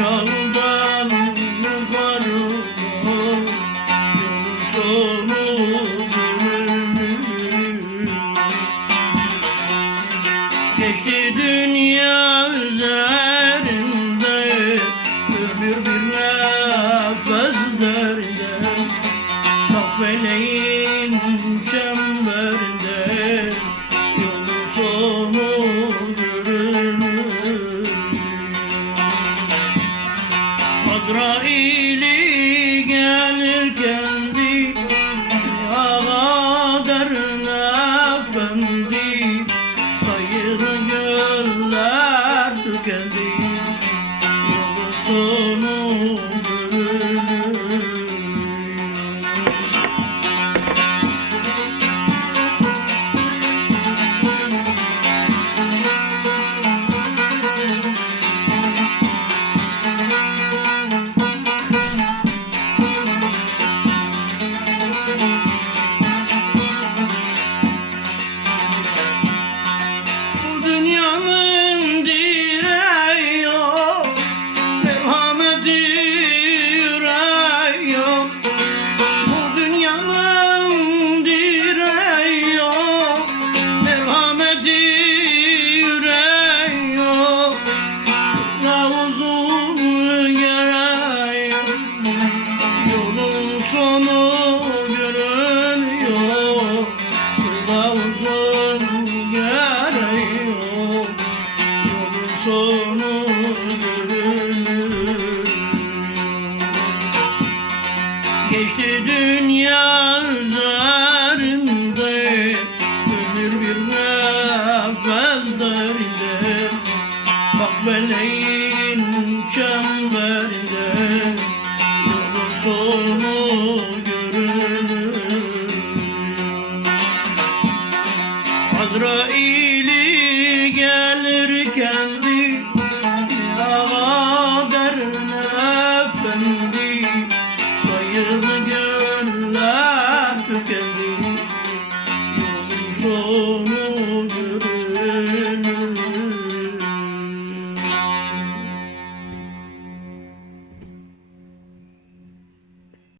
çalar Geçti dünya üzerimde Ömür bir nefeslerinde Bak beleğin çemberinde. Yolun sonu görünür. Azrail'i gelirken